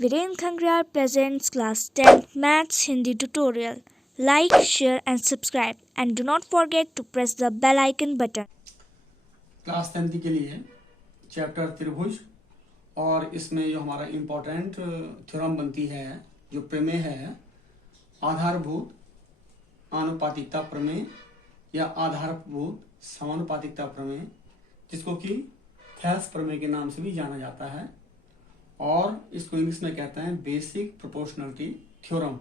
Viren Khangriar presents class 10th Maths Hindi tutorial. Like, share and subscribe and do not forget to press the bell icon button. Class 10 के लिए chapter त्रिभुज और इसमें जो हमारा important theorem बनती है, जो प्रमेय है, आधारभूत आनुपातिकता प्रमेय या आधारभूत समानुपातिकता प्रमेय, जिसको कि थेल्स प्रमेय के नाम से भी जाना जाता है और इसको इंग्लिश में कहते हैं बेसिक प्रोपोर्शनलिटी थ्योरम,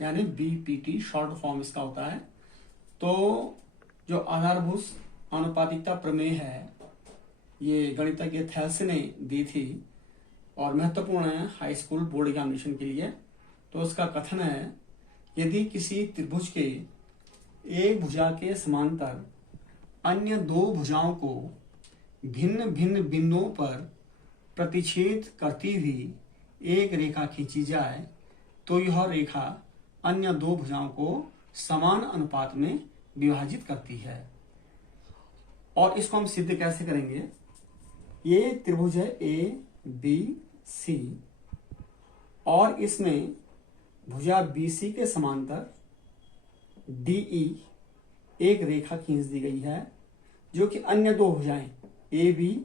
यानी बीपीटी शॉर्ट फॉर्म इसका होता है। तो जो आधारभूत आनुपातिकता प्रमेय है, ये गणितज्ञ थेल्स ने दी थी और महत्वपूर्ण है हाई स्कूल बोर्ड एग्जामिनेशन के लिए। तो उसका कथन है, यदि किसी त्रिभुज के एक भुजा के समांतर अन्य दो भुजाओं को भिन्न भिन्न बिंदुओं पर प्रतिच्छेद करती हुई एक रेखा खींची जाए तो यह रेखा अन्य दो भुजाओं को समान अनुपात में विभाजित करती है। और इसको हम सिद्ध कैसे करेंगे? ये त्रिभुज है ए बी सी और इसमें भुजा BC के समांतर DE एक रेखा खींच दी गई है, जो कि अन्य दो भुजाएं AB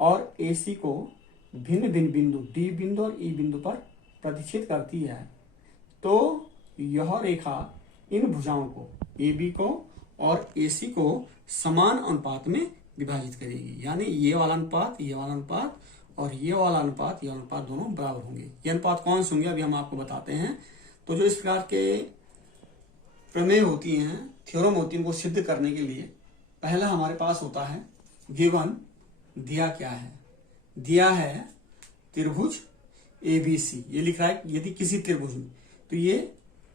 और AC को भिन्न भिन्न बिंदु D बिंदु और E बिंदु पर प्रतिच्छेद करती है। तो यह रेखा इन भुजाओं को AB को और AC को समान अनुपात में विभाजित करेगी, यानी ये वाला अनुपात, ये वाला अनुपात और ये वाला अनुपात, ये अनुपात दोनों बराबर होंगे। ये अनुपात कौन से होंगे अभी हम आपको बताते हैं। तो जो इस प्रकार के प्रमेय होती हैं, थ्योरम होती है, उनको सिद्ध करने के लिए पहला हमारे पास होता है गिवन। दिया क्या है? दिया है त्रिभुज ABC। ये लिख रहा है यदि किसी त्रिभुज में, तो ये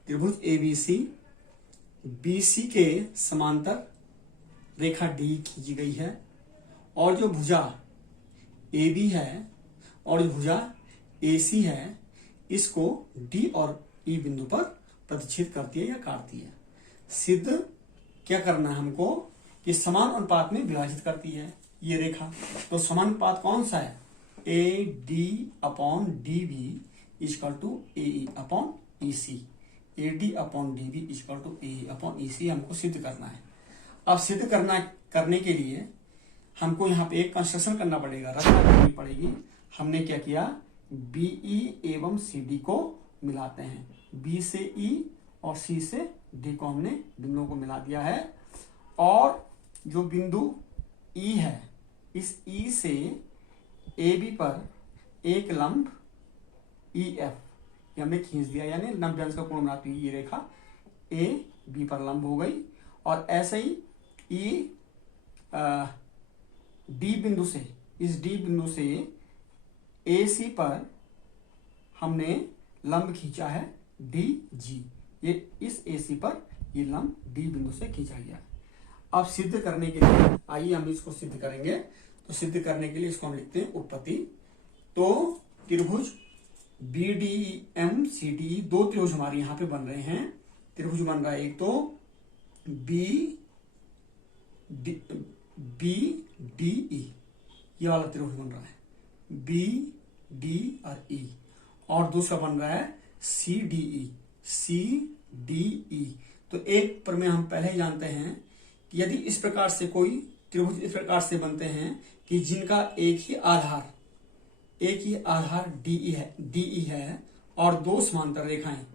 त्रिभुज ABC BC के समांतर रेखा D खींची गई है और जो भुजा AB है और जो भुजा AC है, इसको D और E बिंदु पर प्रतिच्छेद करती है या काटती है। सिद्ध क्या करना है हमको कि समान अनुपात में विभाजित करती है ये रेखा। तो समान अनुपात कौन सा है? AD upon DB equal to AE upon EC। AD upon DB equal to AE upon EC हमको सिद्ध करना है। अब सिद्ध करने के लिए हमको यहाँ पे एक कंस्ट्रक्शन करना पड़ेगा, रचना करनी पड़ेगी। हमने क्या किया? BE एवं CD को मिलाते हैं। B से E और C से D को हमने बिंदुओं को मिला दिया है और जो बिंदु E है, इस E से AB पर एक लंब EF हमने खींच दिया, यानी लंबवृत्त का कोण बनाती हुई ये रेखा AB पर लंब हो गई। और ऐसे ही D बिंदु से, इस D बिंदु से AC पर हमने लंब खींचा है DG। ये इस AC पर ये लंब D बिंदु से खींचा गया। अब सिद्ध करने के लिए आइए हम इसको सिद्ध करेंगे। तो सिद्ध करने के लिए इसको हम लिखते हैं उत्पत्ति। तो त्रिभुज BDMCDE, दो त्रिभुज हमारे यहाँ पे बन रहे हैं। त्रिभुज बन रहा है एक तो BDE, ये वाला त्रिभुज बन रहा है BD और E, और दूसरा बन रहा है CDE। तो एक प्रमेय हम पहले ही जानते हैं कि यदि इस प्रकार से कोई त्रिभुज इस प्रकार से बनते हैं कि जिनका एक ही आधार DE है और दो समांतर रेखाएं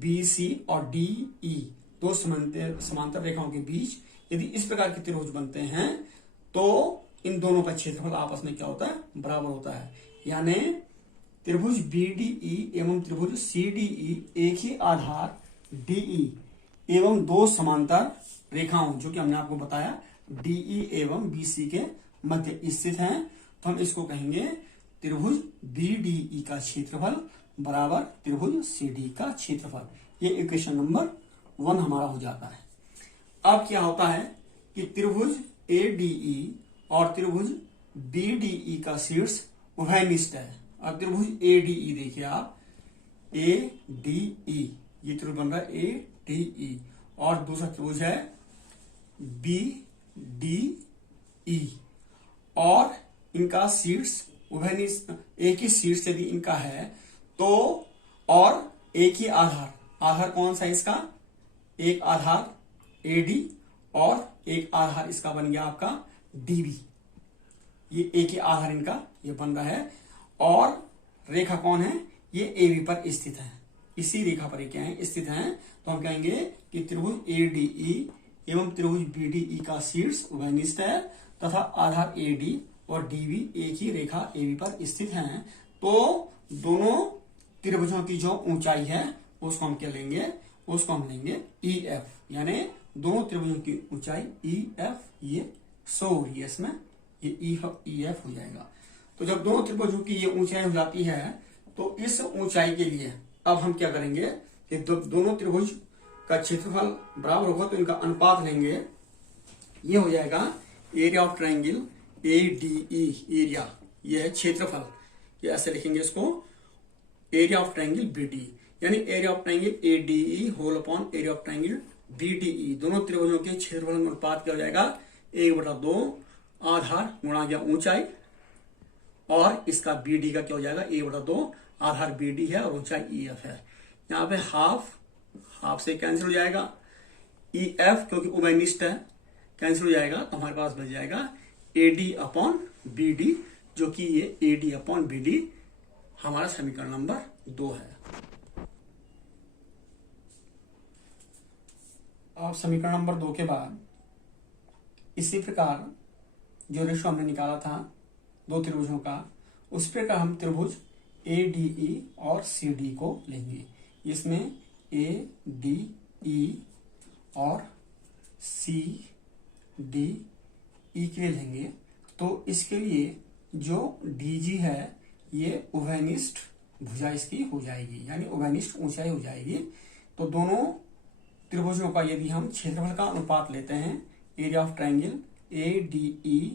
BC और DE, दो समांतर रेखाओं के बीच यदि इस प्रकार के त्रिभुज बनते हैं तो इन दोनों का क्षेत्रफल आपस में क्या होता है? बराबर होता है। यानी त्रिभुज BDE एवं त्रिभुज CDE एक ही आधार DE एवं दो समांतर रेखाओं, जो कि हमने आपको बताया DE एवं BC के मध्य स्थित हैं। तो हम इसको कहेंगे त्रिभुज BDE का क्षेत्रफल बराबर त्रिभुज CD का क्षेत्रफल। ये इक्वेशन नंबर 1 हमारा हो जाता है। अब क्या होता है कि त्रिभुज ADE और त्रिभुज BDE का शीर्ष उभयनिष्ठ है। अब त्रिभुज ADE देखिए आप, ADE, ये त्रिभुज बन रहा है ADE और दूसरा त्रिभुज है BDE और इनका शीर्ष उभयनिष्ठ, एक ही शीर्ष यदि इनका है तो और एक ही आधार कौन सा इसका, एक आधार AD और एक आधार इसका बन गया आपका DB। ये एक ही आधार इनका ये बन रहा है और रेखा कौन है, ये AB पर स्थित है, इसी रेखा पर क्या है स्थित है। तो हम कहेंगे कि त्रिभुज ADE एवं त्रिभुज BDE का शीर्ष उभयनिष्ठ है तथा आधार AD और DB एक ही रेखा AB पर स्थित हैं। तो दोनों त्रिभुजों की जो ऊंचाई है उसको हम क्या लेंगे, उसको हम लेंगे EF, यानी दोनों त्रिभुजों की ऊंचाई EF ये 100 हो रही है, इसमें ये EF हो जाएगा। तो जब दोनों त्रिभुजों की ये ऊंचाई हो जाती है तो इस ऊंचाई के लिए अब हम क्या करेंगे कि दोनों त्रिभुज का क्षेत्रफल बराबर होगा तो इनका अनुपात लेंगे। ये हो जाएगा area of triangle ADE, area ये है क्षेत्रफल, ये ऐसे लिखेंगे इसको एरिया ऑफ ट्रायंगल BD, यानी area of triangle ADE whole upon area of triangle BDE। दोनों त्रिभुजों के क्षेत्रफल में अनुपात क्या हो जाएगा 1/2 आधार गुणा या ऊंचाई, और इसका BD का क्या हो जाएगा 1/2 आधार BD है और ऊंचाई EF है। यहाँ पे हाफ से कैंसिल हो जाएगा, EF क्योंकि उभयनिष्ठ है कैंसिल हो जाएगा, तो हमारे पास बच जाएगा AD अपॉन BD, जो कि ये AD अपॉन BD हमारा समीकरण नंबर 2 है। अब समीकरण नंबर 2 के बाद इसी प्रकार जो रेशो हमने निकाला था दो त्रिभुजों का, उस प्रकार हम त्रिभुज ADE और CD को लेंगे। इसमें ADE और CDE के लिए लेंगे तो इसके लिए जो DG है ये उभयनिष्ठ भुजा इसकी हो जाएगी, यानी उभयनिष्ठ ऊंचाई हो जाएगी। तो दोनों त्रिभुजों का यदि हम क्षेत्रफल का अनुपात लेते हैं, area of triangle ADE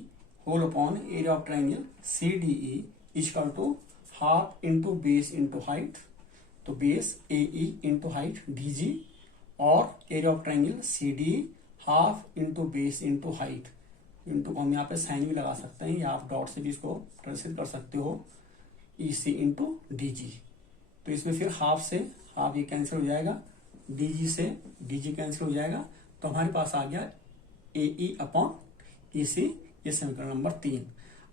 whole upon area of triangle CDE equal to half into base into height, तो base AE into height DG, और area of triangle CDE half into base into height, into को हम यहाँ पे sign भी लगा सकते हैं या आप डॉट से भी इसको प्रदर्शित कर सकते हो, EC इंटू DG। तो इसमें फिर हाफ से हाफ ये कैंसिल हो जाएगा, DG से DG कैंसिल हो जाएगा, तो हमारे पास आ गया AE अपॉन EC, ये समीकरण नंबर 3।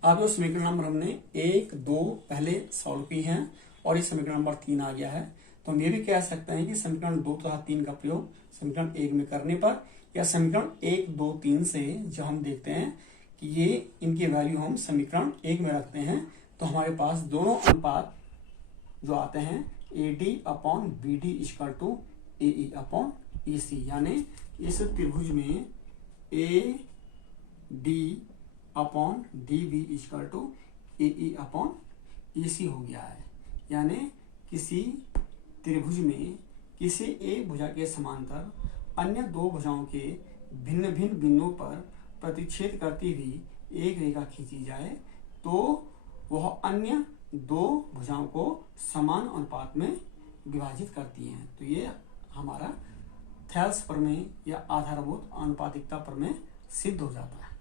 अब जो समीकरण नंबर हमने 1, 2 पहले सॉल्व की हैं और ये समीकरण नंबर 3 आ गया है, तो हम ये भी कह सकते हैं कि समीकरण 2 तथा 3 का प्रयोग समीकरण 1 में करने पर, या समीकरण 1, 2, 3 से जो हम देखते हैं कि ये इनकी वैल्यू हम समीकरण 1 में रखते हैं, तो हमारे पास दोनों अनुपात जो आते हैं AD upon BD equal to AE upon EC, यानी इस त्रिभुज में AD upon DB equal to AE upon EC हो गया है। यानी किसी त्रिभुज में किसी एक भुजा के समांतर अन्य दो भुजाओं के भिन्न भिन्न बिंदुओं पर प्रतिच्छेद करती हुई एक रेखा खींची जाए तो वह अन्य दो भुजाओं को समान अनुपात में विभाजित करती हैं। तो ये हमारा थेल्स प्रमेय या आधारभूत आनुपातिकता प्रमेय सिद्ध हो जाता है।